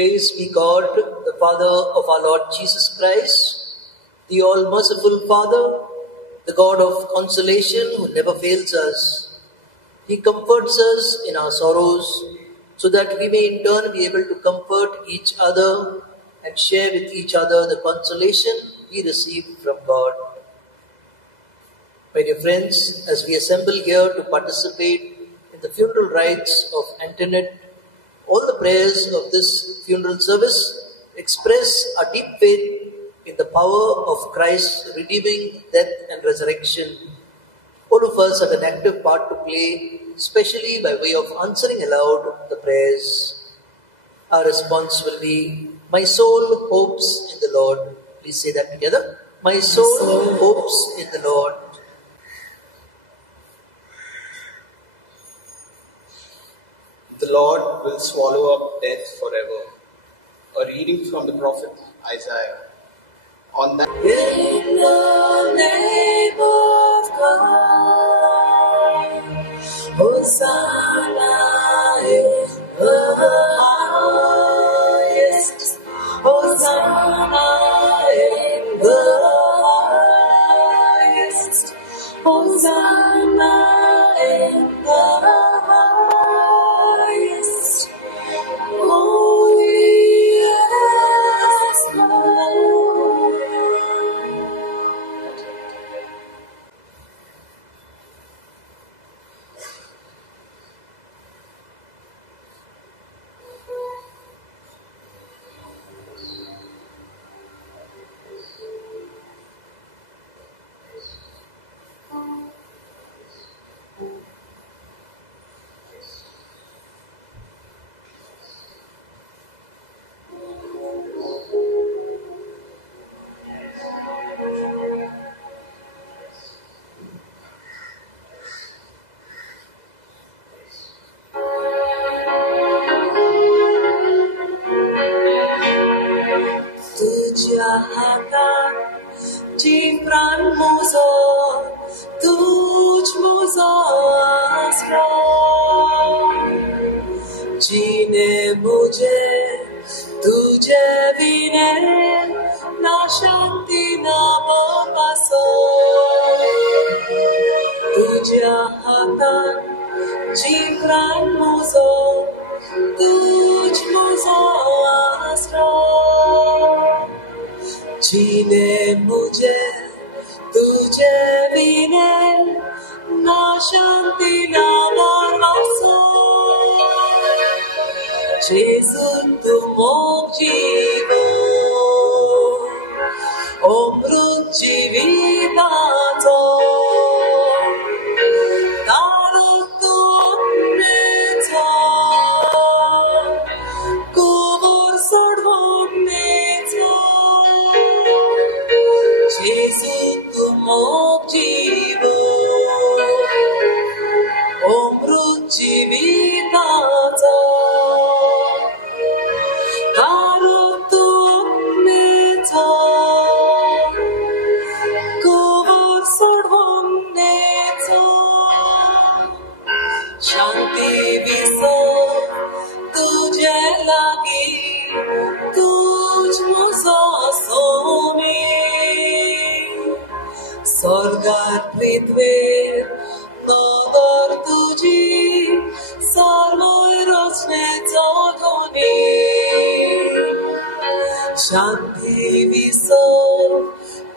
Praise be God, the Father of our Lord Jesus Christ, the all-merciful Father, the God of consolation who never fails us. He comforts us in our sorrows so that we may in turn be able to comfort each other and share with each other the consolation we receive from God. My dear friends, as we assemble here to participate in the funeral rites of Anttonett, all the prayers of this funeral service express our deep faith in the power of Christ's redeeming death and resurrection. All of us have an active part to play, especially by way of answering aloud the prayers. Our response will be, "My soul hopes in the Lord." Please say that together. My soul hopes in the Lord. The Lord will swallow up death forever. A reading from the prophet Isaiah. On that in the name of God, Hosanna in the highest, Hosanna in the highest, Hosanna in the highest. Oh, yes, Lord. Tudzia hatat ci pran muzo, tuj muzo asra. Jine mujhe, tujhe vine, na shanti na baso. Tudzia hatat ci pran muzo, tuj muzo asra. जीने मुझे तुझे बिने ना शांति ना वासो जेसु तुम जीवो अमृत जीविताचो तारो तुमनेचो कुवर सोडवनेचो जेसु तुम जीवो अमृत जीविताचो तारो तुमनेचो कुवर सोडवनेचो शांति विसो तुझे लागी तुझ मुझो सोमी स्वर्गात पृथ्वीर नगर तुझी सर्वय रचनेचो ध्वनी शांती विसो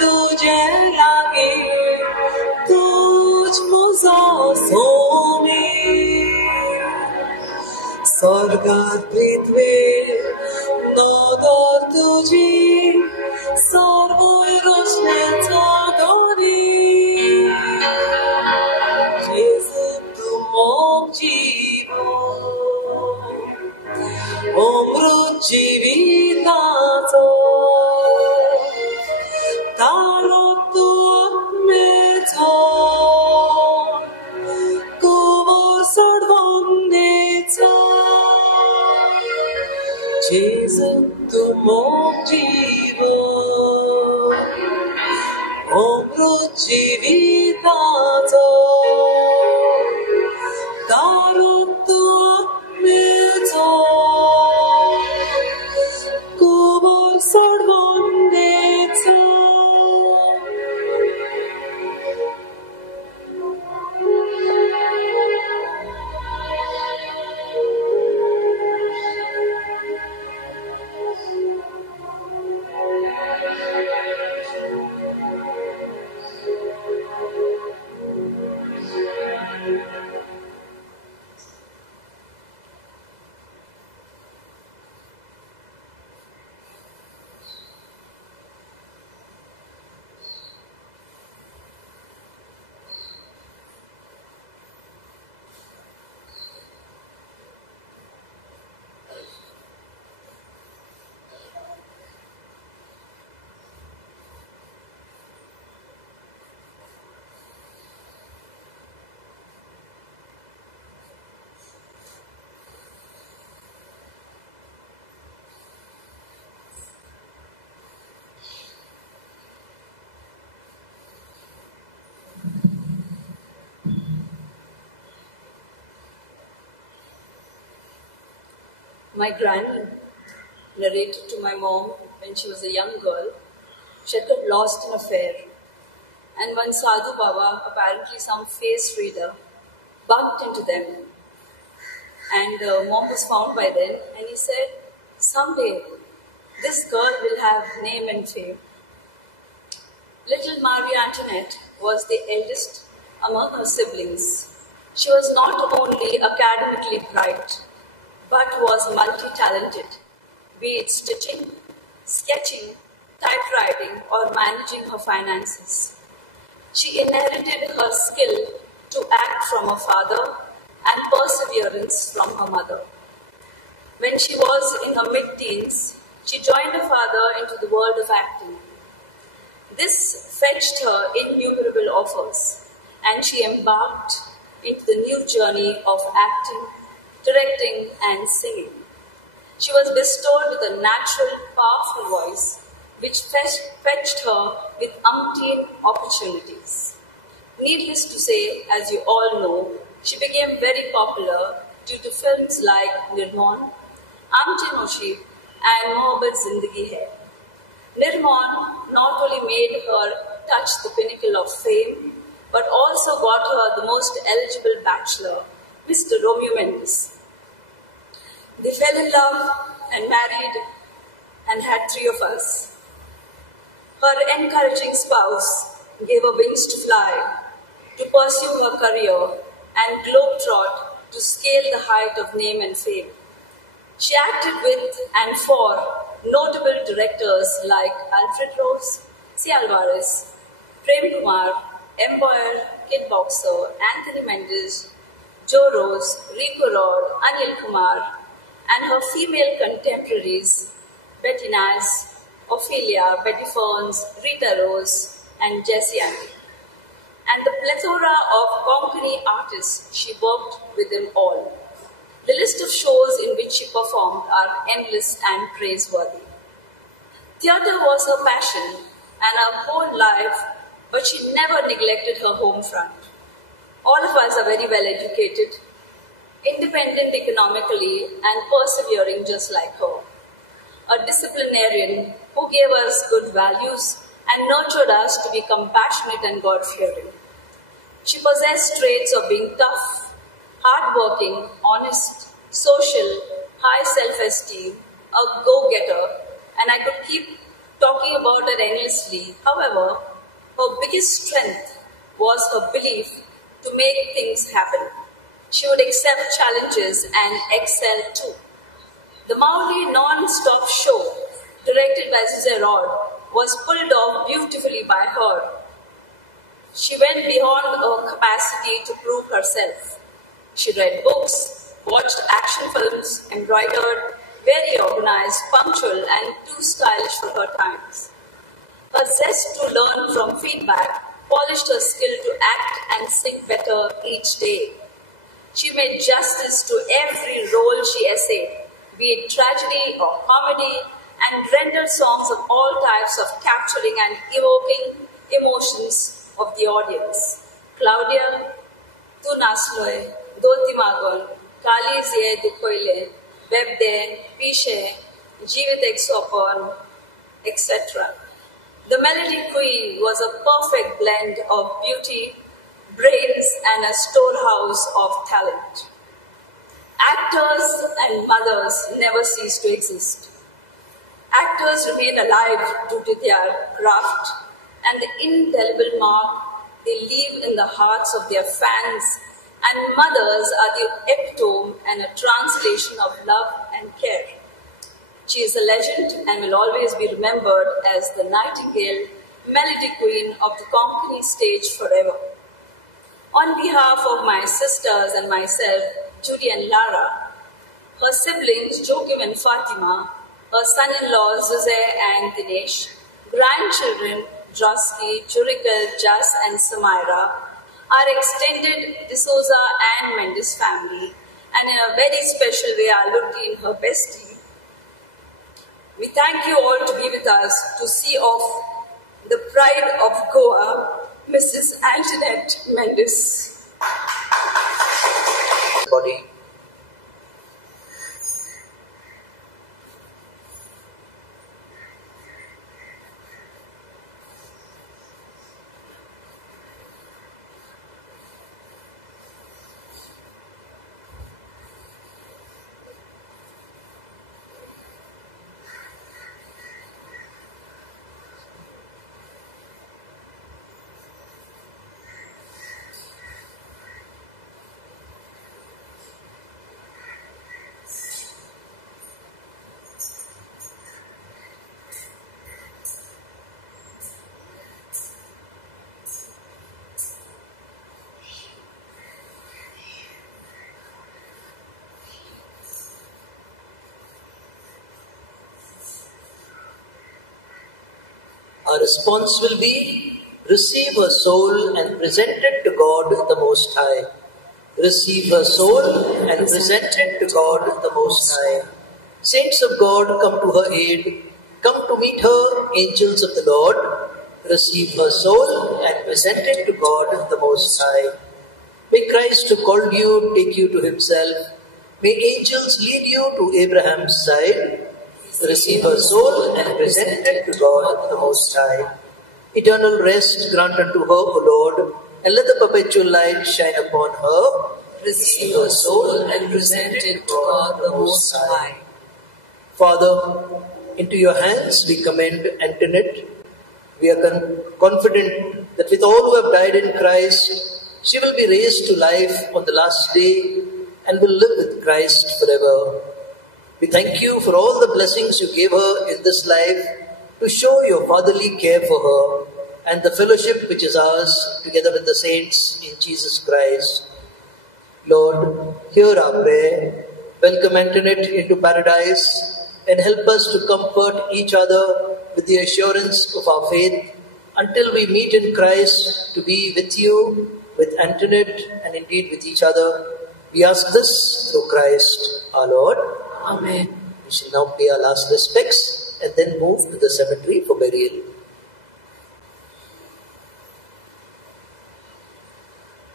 तुझे लागी तुझ मुझो सोमी स्वर्गात पृथ्वीर नगर तुझी सर्वय रचनेचो ध्वनी जेसु तुम जीवो अमृत जीविताचो तारो तुमनेचो कुवर सोडवनेचो जेसु तुम जीवो अमृत जीविताचो तारो तुमनेचो My granny narrated to my mom when she was a young girl, she had got lost in a fair. And one Sadhu Baba, apparently some face reader, bumped into them. And the mop was found by then, and he said, someday this girl will have name and fame. Little Mrs.Anttonett was the eldest among her siblings. She was not only academically bright, but was multi-talented, be it stitching, sketching, typewriting, or managing her finances. She inherited her skill to act from her father and perseverance from her mother. When she was in her mid-teens, she joined her father into the world of acting. This fetched her innumerable offers, and she embarked into the new journey of acting, directing, and singing. She was bestowed with a natural, powerful voice, which fetched her with umpteen opportunities. Needless to say, as you all know, she became very popular due to films like Nirman, Amte Noshib, and Mohabbat Zindagi Hai. Nirman not only made her touch the pinnacle of fame, but also got her the most eligible bachelor, Mr. Romeo Mendes. They fell in love and married and had 3 of us. Her encouraging spouse gave her wings to fly, to pursue her career and globetrot to scale the height of name and fame. She acted with and for notable directors like Alfred Rose, C. Alvarez, Prem Kumar, M. Boyer, Kid Boxer, Anthony Mendes, Joe Rose, Rico Rod, Anil Kumar, and her female contemporaries Betty Naz, Ophelia, Betty Ferns, Rita Rose, and Jessie Auntie. And the plethora of Konkani artists she worked with them all. The list of shows in which she performed are endless and praiseworthy. Theatre was her passion and her whole life, but she never neglected her home front. All of us are very well educated, independent economically, and persevering just like her. A disciplinarian who gave us good values and nurtured us to be compassionate and God-fearing. She possessed traits of being tough, hardworking, honest, social, high self-esteem, a go-getter, and I could keep talking about her endlessly. However, her biggest strength was her belief to make things happen. She would accept challenges and excel too. The Maori non-stop show, directed by Suze Rod, was pulled off beautifully by her. She went beyond her capacity to prove herself. She read books, watched action films, embroidered, very organized, punctual, and too stylish for her times. Her zest to learn from feedback polished her skill to act and sing better each day. She made justice to every role she essayed, be it tragedy or comedy, and rendered songs of all types of capturing and evoking emotions of the audience. Claudia, Tu Nasloe, Doti Magon, Kali Zye Dikoile, Webde, Pishe, Jeevit Exopon, etc. The Melody Queen was a perfect blend of beauty, brains, and a storehouse of talent. Actors and mothers never cease to exist. Actors remain alive due to their craft and the indelible mark they leave in the hearts of their fans, and mothers are the epitome and a translation of love and care. She is a legend and will always be remembered as the Nightingale, Melody Queen of the Konkani stage forever. On behalf of my sisters and myself, Judy and Lara, her siblings Joachim and Fatima, her son-in-laws Zuze and Dinesh, grandchildren Drosky, Churikel, Jas and Samaira, our extended D'Souza and Mendes family, and in a very special way our Lutti in her bestie. We thank you all to be with us to see off the pride of Goa, Mrs.Anttonett Mendes. Body. Our response will be, receive her soul and present it to God the Most High. Receive her soul and present it to God the Most High. Saints of God, come to her aid. Come to meet her, angels of the Lord. Receive her soul and present it to God the Most High. May Christ who called you take you to himself. May angels lead you to Abraham's side. Receive her soul and present it to God the Most High. Eternal rest grant unto her, O Lord, and let the perpetual light shine upon her. Receive her soul and present it to God the Most High. Father, into your hands we commend Anttonett. We are confident that with all who have died in Christ, she will be raised to life on the last day and will live with Christ forever. We thank you for all the blessings you gave her in this life to show your fatherly care for her and the fellowship which is ours together with the saints in Jesus Christ. Lord, hear our prayer. Welcome Anttonett into paradise and help us to comfort each other with the assurance of our faith until we meet in Christ to be with you, with Anttonett, and indeed with each other. We ask this through Christ our Lord. Amen. We shall now pay our last respects and then move to the cemetery for burial.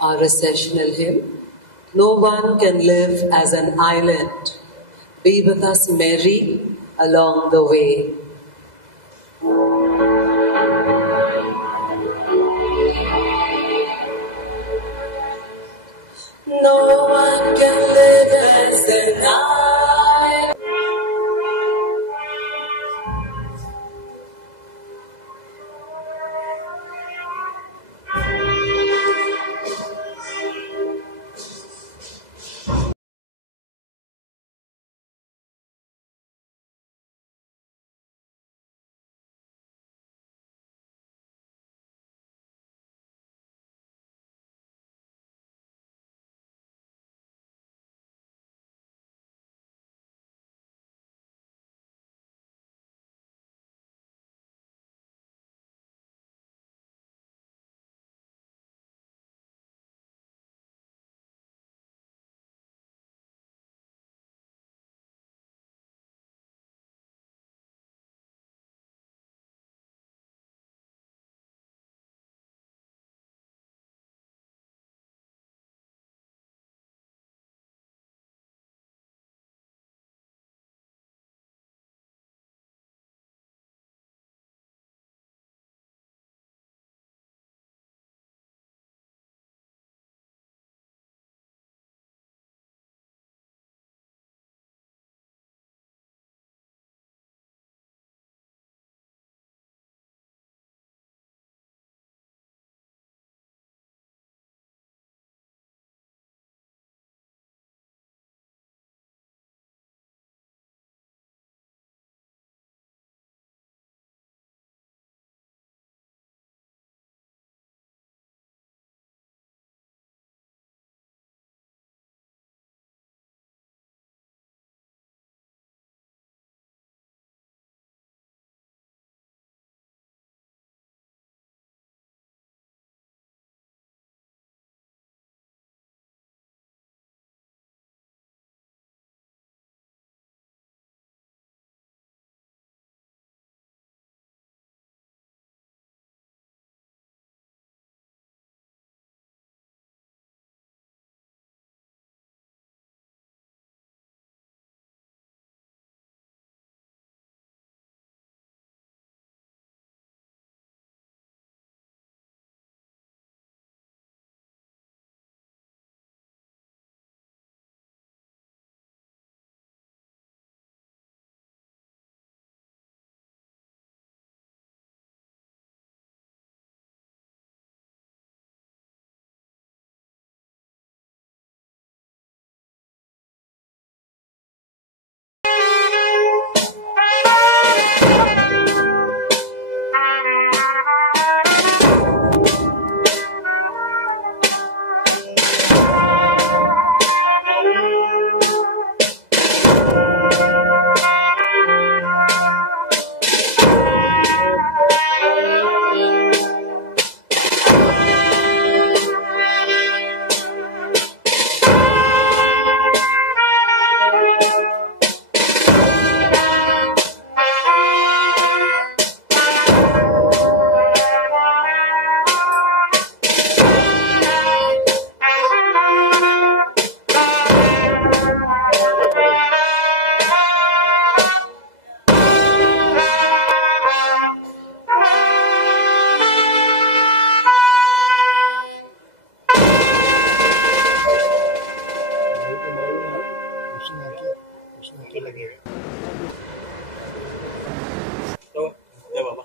Our recessional hymn, No One Can Live as an Island. Be with us, Mary, along the way. No one can live as an island.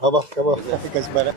Come on. Kasbara.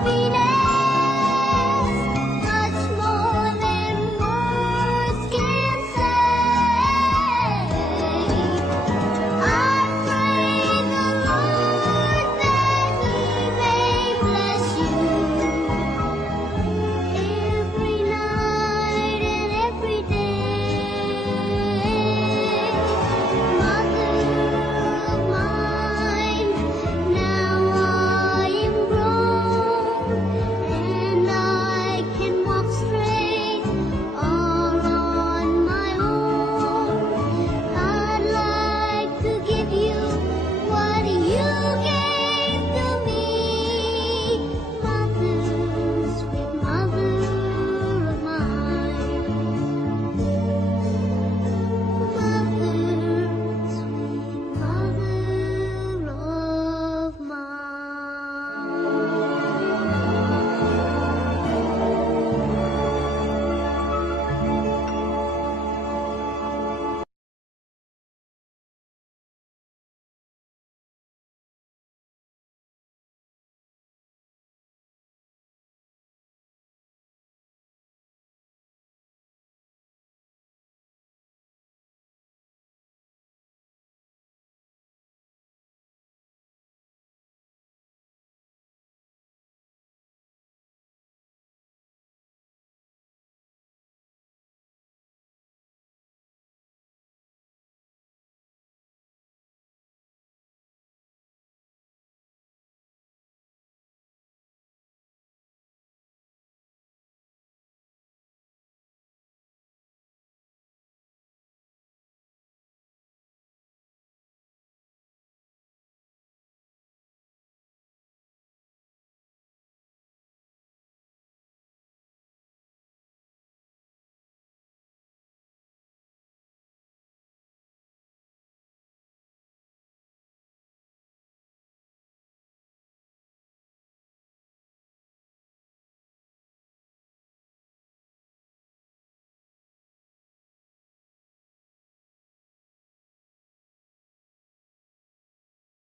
Happiness.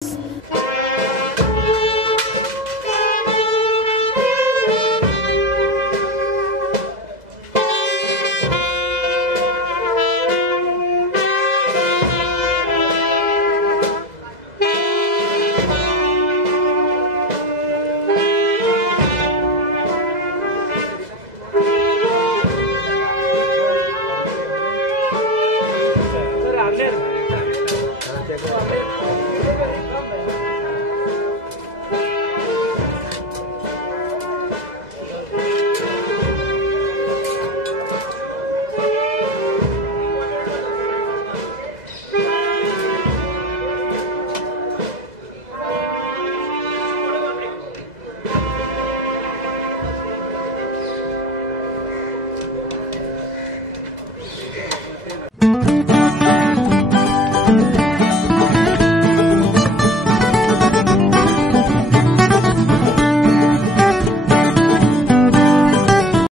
Truegoanews.